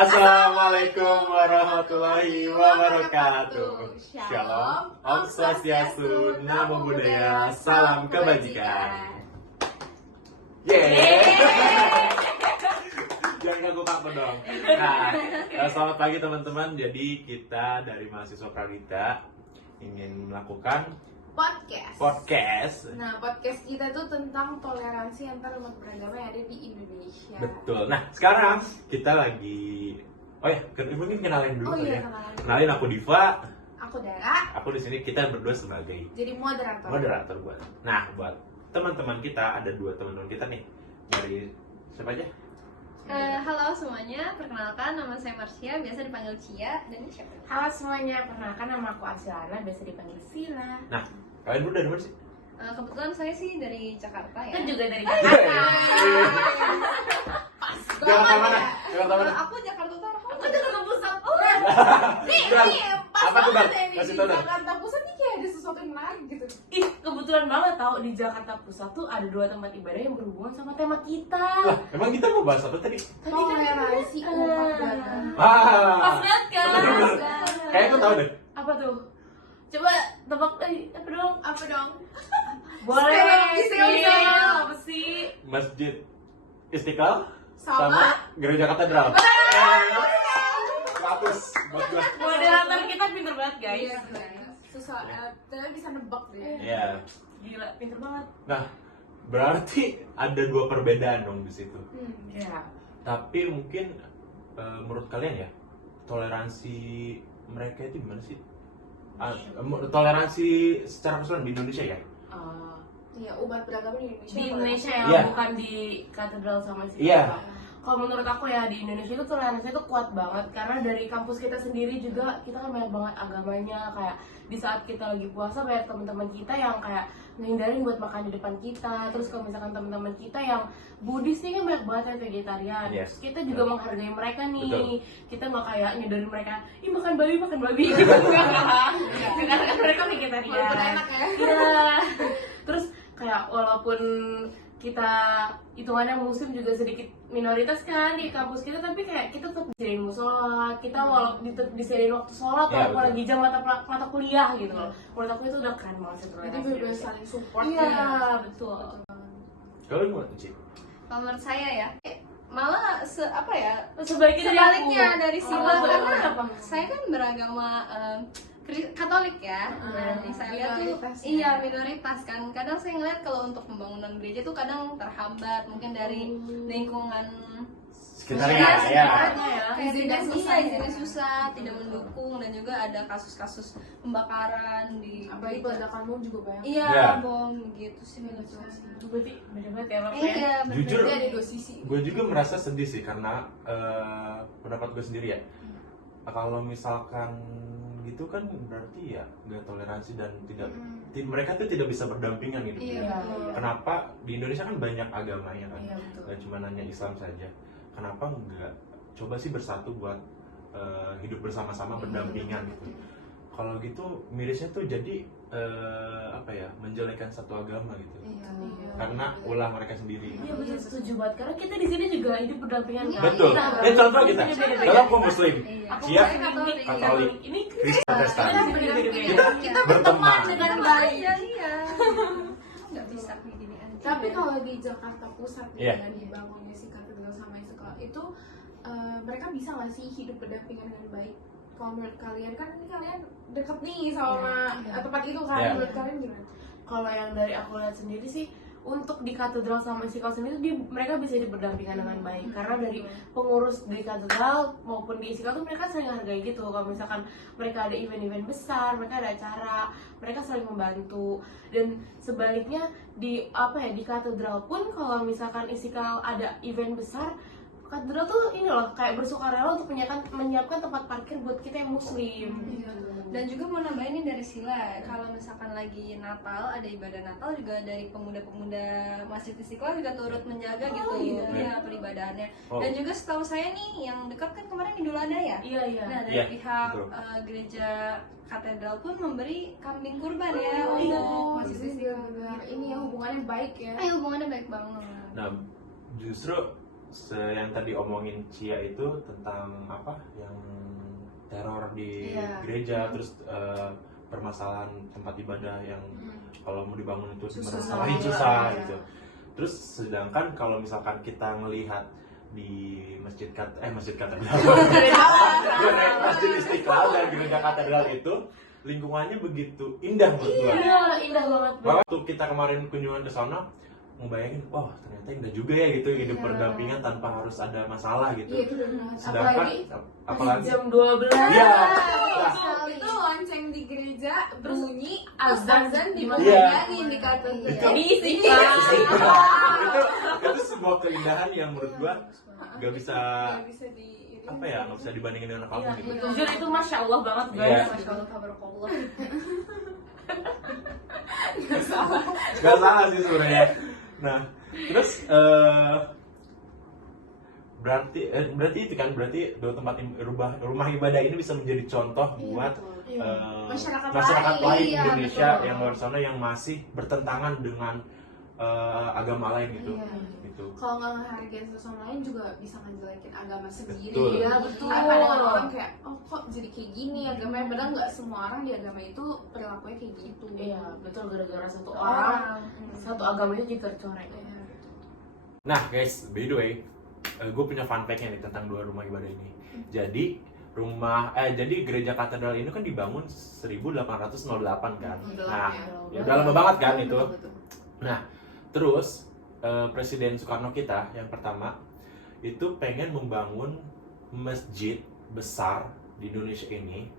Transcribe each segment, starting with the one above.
Assalamualaikum warahmatullahi wabarakatuh. Shalom, Om Swastiastu, Namo Buddhaya, salam kebajikan. Jangan ngaku apa dong. Nah, selamat pagi teman-teman. Jadi kita dari mahasiswa Pragita ingin melakukan podcast. Nah, podcast kita tuh tentang toleransi antar umat beragama yang ada di Indonesia. Betul. Nah, sekarang kita lagi mungkin kenalin dulu kali ya. Kenalin, aku Diva. Aku Dara. Aku di sini, kita berdua sebagai jadi moderator buat. Nah, buat teman-teman kita, ada dua teman-teman kita nih. Dari siapa aja? Halo semuanya, perkenalkan nama saya Marsha, biasa dipanggil Cia. Dan ini siapa? Halo semuanya, perkenalkan nama aku Asilana, biasa dipanggil Sila. Nah, kalian berdua dari mana sih? Kebetulan saya sih dari Jakarta ya. Kan juga dari Jakarta. Pas Jakarta mana? Jakarta mana? Aku Jakarta Utara. Aku Jakarta Pusat. Nih, pas apa tuh, banget Dar? ya, di Kasih tau, Dar. Jakarta Pusat nih kayak ada sesuatu yang menarik gitu. Ih, kebetulan banget tau di Jakarta Pusat tuh ada 2 tempat ibadah yang berhubungan sama tema kita. Lah, emang kita mau bahas apa tadi? Tadi kan Toleransi umat beragama. pas banget kan? Bener-bener. Kayaknya aku tahu deh. Apa tuh? Coba tebak apa dong? Apa dong? Boleh Istiqlal. sih. Apa sih? Masjid Istiqlal Sama Gereja Katedral. Bagus, bagus. Moderator kita pinter banget guys. Iya, tapi bisa nebak deh. Iya. Gila, pinter banget. Nah, berarti ada 2 perbedaan dong di situ. Iya. Tapi mungkin menurut kalian ya, toleransi mereka itu gimana sih? Toleransi secara keseluruhan di Indonesia ya? Iya, umat beragama di Indonesia. Di Indonesia ya, Iya. bukan di katedral sama sih. Iya. Kalau menurut aku ya di Indonesia itu toleransi itu kuat banget karena dari kampus kita sendiri juga kita kan banyak banget agamanya. Kayak di saat kita lagi puasa banyak teman-teman kita yang kayak ngehindarin buat makan di depan kita. Terus kalau misalkan teman-teman kita yang Buddhis nih kan banyak banget yang vegetarian. Yes. Kita juga menghargai mereka nih. Betul. Kita nggak kayak nyodorin mereka, ih makan babi gitu enggak. Karena mereka vegetarian. Walaupun enak ya. Iya. Terus kayak walaupun kita hitungannya muslim juga sedikit minoritas kan di kampus kita, tapi kayak kita tetap disediain musola, kita walaupun disediain waktu sholat Ya, walaupun lagi jam mata kuliah gitu loh. Menurut aku itu udah keren banget sih Itu toleransi benar Indonesia. saling support. Iya, ya. betul. Kalau gimana sih? Kalau menurut saya ya, malah Sebaliknya sebaliknya dari Oh, Sila karena apa? saya kan beragama Katolik ya. Nah, yang saya lihat tuh minoritas ya. iya minoritas kan. Kadang saya ngeliat kalau untuk pembangunan gereja tuh kadang terhambat mungkin dari lingkungan Sekitarnya ya. sekitarnya ya. Izinnya susah. izinnya susah, tidak mendukung, dan juga ada kasus-kasus pembakaran di Apalagi peledakan bom juga banyak. iya Ya. bom gitu sih menurut saya. Itu berarti beda banget ya Pak, ya. Iya, bener. Jujur, Jadi ada 2 sisi. gue juga merasa sedih sih karena pendapat gue sendiri ya. Kalau misalkan gitu kan berarti ya nggak toleransi dan tidak mereka tuh tidak bisa berdampingan gitu. Iya. Iya. Kenapa di Indonesia kan banyak agamanya kan, Iya, betul. nggak cuma hanya Islam saja. Kenapa nggak coba sih bersatu buat hidup bersama-sama berdampingan gitu. Kalau gitu mirisnya tuh jadi menjelekan satu agama gitu. Iya. Karena ulah mereka sendiri. Iya betul, setuju banget karena kita di sini juga hidup berdampingan. Iya, Betul. iya. Ini contoh kita. Beda-beda. Kalau aku Muslim, Iya. Aku Cia Muslim, ini Katolik, ini Kristen Protestan. Kita beda-beda. Kita berteman. dengan baik ya, iya. Nggak bisa kayak gini aja. Tapi kalau di Jakarta Pusat Iya. yang dibangunnya si katedral sama Istiqlal itu mereka bisa nggak sih hidup berdampingan dengan baik? Kalau menurut kalian kan ini kalian deket nih sama tempat itu kan, Iya. menurut kalian gimana? Kalau yang dari aku lihat sendiri sih untuk di katedral sama Istiqlal sendiri mereka bisa hidup berdampingan dengan baik karena dari pengurus di katedral maupun di Istiqlal tuh mereka saling hargai gitu. Kalau misalkan mereka ada event-event besar, mereka ada acara, mereka saling membantu. Dan sebaliknya di katedral pun kalau misalkan Istiqlal ada event besar, katedral tuh ini loh kayak bersukarela untuk menyiapkan tempat parkir buat kita yang muslim. Dan juga mau nambahin ini dari Sila, kalau misalkan lagi Natal, ada ibadah Natal juga dari pemuda-pemuda Masjid Istiqlal juga turut menjaga gitu ya peribadahannya. Oh. Dan juga setahu saya nih yang dekat kan kemarin Idul Adha ya. Iya iya. Nah dari Iya, pihak betul. gereja katedral pun memberi kambing kurban ya iya. untuk Masjid Masih Istiqlal. benar. Ini ya hubungannya baik ya. Hubungannya baik banget. Nah, justru yang tadi omongin Cia itu tentang apa yang teror di Iya. gereja, terus permasalahan tempat ibadah yang kalau mau dibangun itu Susah. masalahin susah Iya. gitu. Terus sedangkan kalau misalkan kita melihat di masjid katedral masjid Istiqlal dan gereja katedral itu lingkungannya begitu indah menurut gua. Iya, indah banget. Waktu kita kemarin kunjungan ke sana ngebayangin, wah ternyata indah juga ya gitu hidup Iya. berdampingan tanpa harus ada masalah gitu. Iya itu benar. Sedangkan apalagi jam 12. Iya. Itu lonceng di gereja bunyi, Azan dimasukin di katedral. Itu- Di Istiqlal. itu sebuah keindahan yang menurut gua nggak bisa Nggak bisa di apa ya, nggak bisa dibandingin dengan Iya, apapun gitu. jujur itu masya Allah banget Iya. guys. Masya Allah, tabarakallah. Nggak salah. Gak salah sih sebenarnya. Nah, terus berarti itu kan berarti dua tempat rumah ibadah ini bisa menjadi contoh buat masyarakat lain Iya, Indonesia betul. yang luar sana yang masih bertentangan dengan agama lain gitu. Iya. Gitu. Kalau nggak ngehargain satu sama lain juga bisa ngejelekin agama sendiri. Betul. Ya Betul. Kadang orang kayak, oh kok jadi kayak gini agamanya, padahal nggak semua orang di agama itu perilakunya kayak gitu. Iya, betul, gara-gara satu orang satu agama itu jadi tercoreng. Iya. Nah guys, by the way, gue punya fun fact-nya nih tentang dua rumah ibadah ini. Jadi jadi gereja katedral ini kan dibangun 1808 kan. Nah, ya udah lama banget kan itu. Betul. Nah, terus Presiden Soekarno kita yang pertama itu pengen membangun masjid besar di Indonesia ini.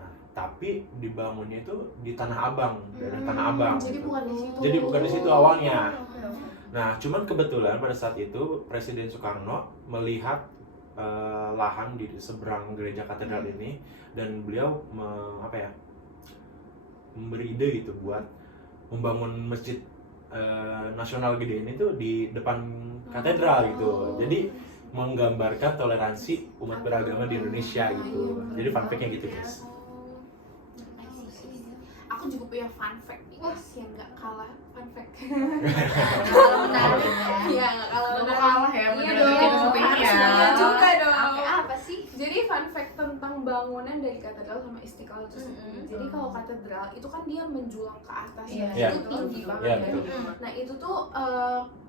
Nah, tapi dibangunnya itu di Tanah Abang, daerah Tanah Abang. Jadi gitu. bukan di situ. Jadi bukan di situ awalnya. Nah, cuman kebetulan pada saat itu Presiden Soekarno melihat lahan di seberang gereja katedral ini dan beliau memberi ide gitu buat membangun masjid nasional gede ini tuh di depan katedral gitu. Jadi menggambarkan toleransi umat beragama di Indonesia gitu. Jadi fun fact-nya gitu guys. Aku juga punya fun fact nih guys, yang nggak kalah fun fact. Kalau menarik ya. Iya nggak kalah Nggak menarik. kalah ya, Iya beneran dong, kita sampai harus ya. nanya juga dong. Oke, apa sih? Jadi fun fact tentang bangunan dari katedral sama Istiqlal itu sendiri. Jadi kalau katedral itu kan dia menjulang ke atas, Iya. ya. Itu Iya. tinggi banget Iya, ya. betul. Nah itu tuh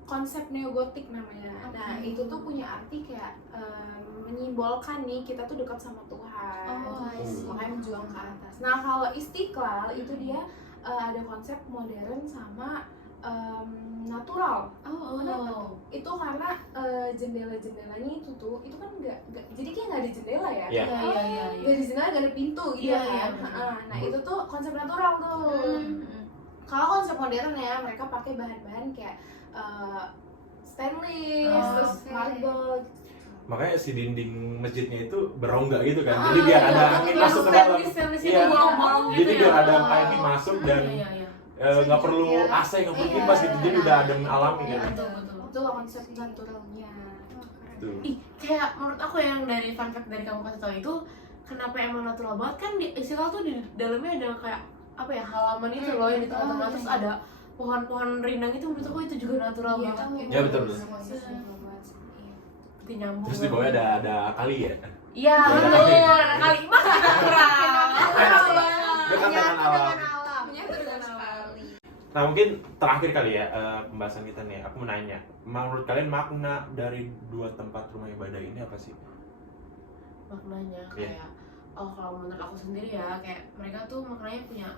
konsep neogotik namanya. Nah itu tuh punya arti kayak menyimbolkan nih kita tuh dekat sama Tuhan. Oh, I see. Makanya menjulang ke atas. Nah kalau Istiqlal itu dia ada konsep modern sama natural. Kenapa tuh? Itu karena jendela-jendelanya itu kan nggak jadi kayak nggak ada jendela ya. Iya. Iya. Nggak ada jendela, nggak ada pintu gitu Iya, kan. iya. Nah itu tuh konsep natural tuh. Kalau konsep modern ya mereka pakai bahan-bahan kayak stainless, terus oke. marble. Makanya si dinding masjidnya itu berongga gitu kan. Ah, Jadi biar iya, ada betul, angin betul. masuk ke dalam. Stainless Iya. itu bolong-bolong gitu Jadi ya. biar ada angin masuk dan Iya. nggak perlu AC, nggak perlu Iya. kipas gitu. Jadi udah adem alami Iya, kan. Betul. Itu konsep naturalnya. Tuh. Ih, kayak menurut aku yang dari fun fact dari kamu kasih tau itu kenapa emang natural banget kan di Istiqlal tuh di dalamnya ada kayak apa ya halaman itu loh yang di tengah-tengah terus ada pohon-pohon rindang itu menurut aku itu juga natural Iya, banget. Ya, betul. Seperti nyambung. Terus di bawahnya ada kali ya. Iya, Ada betul. kali. Ada kali mah natural. Dekat dengan alam. Menyatu dengan sekali. Nah mungkin terakhir kali ya pembahasan kita nih. Aku mau nanya, menurut kalian makna dari dua tempat rumah ibadah ini apa sih? Maknanya Iya. kayak kalau menurut aku sendiri ya kayak mereka tuh maknanya punya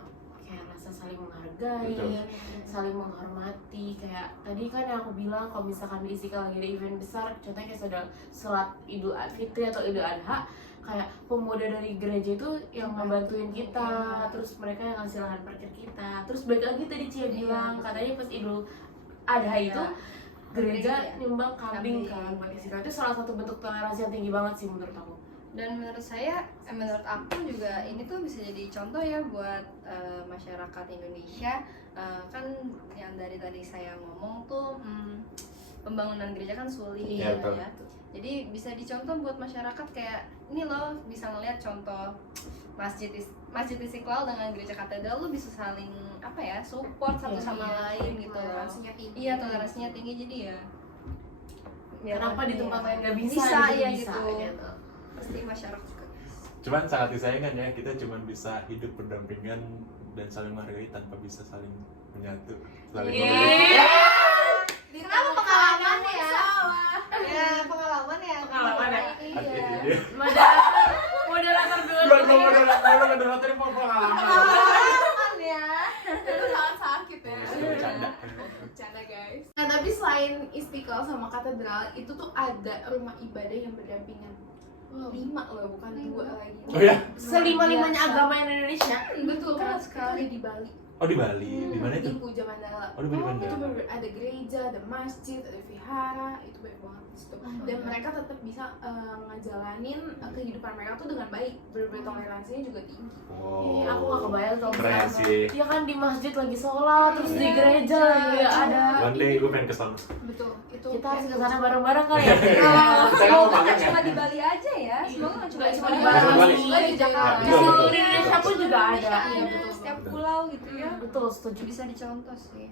kayak rasa saling menghargai, Betul. saling menghormati. Kayak tadi kan yang aku bilang kalau misalkan di Istiqlal lagi ada event besar, contohnya kayak sudah sholat Idul Fitri atau Idul Adha, kayak pemuda dari gereja itu yang membantuin kita, terus mereka yang ngasih lahan parkir kita. Terus balik lagi tadi Cia bilang katanya pas Idul Adha itu gereja nyumbang kambing kan buat Istiqlal. Itu salah satu bentuk toleransi yang tinggi banget sih menurut aku. Dan menurut aku juga ini tuh bisa jadi contoh ya buat masyarakat Indonesia. Kan yang dari tadi saya ngomong tuh pembangunan gereja kan sulit Iya, betul. ya. Jadi bisa dicontoh buat masyarakat kayak ini loh, bisa ngeliat contoh Masjid Istiqlal dengan gereja katedral lu bisa saling support satu sama lain gitu loh. Toleransinya tinggi. Iya, toleransinya tinggi, jadi ya Ya, Kenapa di iya. tempat lain nggak bisa? Bisa, di iya sini bisa, gitu. gitu. Pasti masyarakat juga. Cuman sangat disayangkan ya, kita cuman bisa hidup berdampingan dan saling menghargai tanpa bisa saling menyatu, saling memiliki. Kenapa pengalaman ya? Ya, pengalaman ya. Pengalaman ya? Iya. Moderator dua. Moderator mau pengalaman. Pengalaman ya. Itu sangat sakit ya. Bercanda. Bercanda guys. Nah tapi selain Istiqlal sama katedral itu tuh ada rumah ibadah yang berdampingan. 5 loh, bukan 2 lagi. Oh ya? Selima-limanya agama Indonesia. Betul, Keren kan sekali. sekali di Bali. Oh di Bali, di mana itu? Minggu Jaman Dala. Oh, di Bali Itu Mandala. ada gereja, ada masjid, ada vihara, itu banyak banget di situ. Dan mereka tetap bisa ngejalanin kehidupan mereka tuh dengan baik. Bener-bener toleransinya juga tinggi. Oh. Aku gak kebayang kalau Keren misalkan sih. dia kan di masjid lagi sholat, terus di Iya. gereja lagi ada. One day gue pengen kesana. Betul. Itu Kita harus ke sana bareng-bareng kali ya. Saya mau Semoga makan nggak ya? cuma di Bali aja ya. Semoga nggak cuma di Cuma di Bali. Bali. juga di Jakarta. Ya, Di betul, seluruh betul, Indonesia pun juga ada. Iya, betul. Setiap pulau gitu ya. Betul, setuju. Bisa dicontoh sih.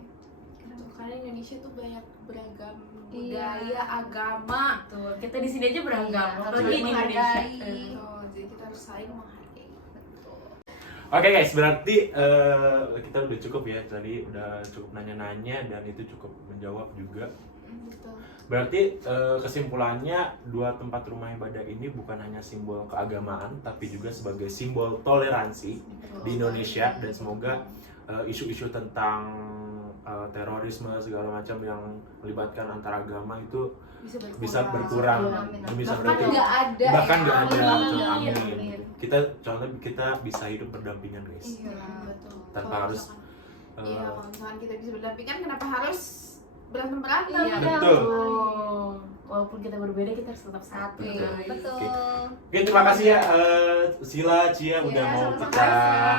Betul, karena Indonesia tuh banyak beragam Iya. budaya, agama. Betul. Kita di sini aja beragam, Iya, apalagi di Indonesia. menghargai. Oh, jadi kita harus saling menghargai. Oke guys, berarti kita udah cukup ya, tadi udah cukup nanya-nanya dan itu cukup menjawab juga. Betul. Berarti kesimpulannya dua tempat rumah ibadah ini bukan hanya simbol keagamaan, tapi juga sebagai simbol toleransi di Indonesia, dan semoga isu-isu tentang terorisme segala macam yang melibatkan antar agama itu bisa berkurang, Amin. bisa Bahkan berhenti. nggak ada. Bahkan ya. nggak ada. Amin. Amin. Kita bisa hidup berdampingan guys, Iya. Betul. tanpa Kalau harus misalkan- Iya, kalau misalkan kita bisa berdampingan, kenapa harus berantem? Iya, Betul. Walaupun kita berbeda, kita harus tetap satu. Iya, betul. Oke, terima kasih ya Sila, Cia udah Iya, mau sama-sama. kita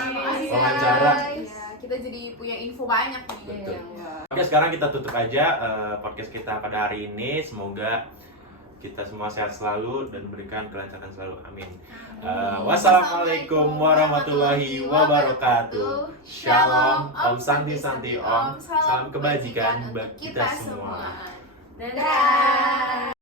Makasih, wawancara. guys. Ya, kita jadi punya info banyak nih. Betul. Iya. Oke, sekarang kita tutup aja podcast kita pada hari ini. Semoga kita semua sehat selalu dan berikan kelancaran selalu. Amin. Wassalamualaikum warahmatullahi wabarakatuh. Shalom, Om Santi Santi Om. Salam kebajikan bagi kita semua. Dadah.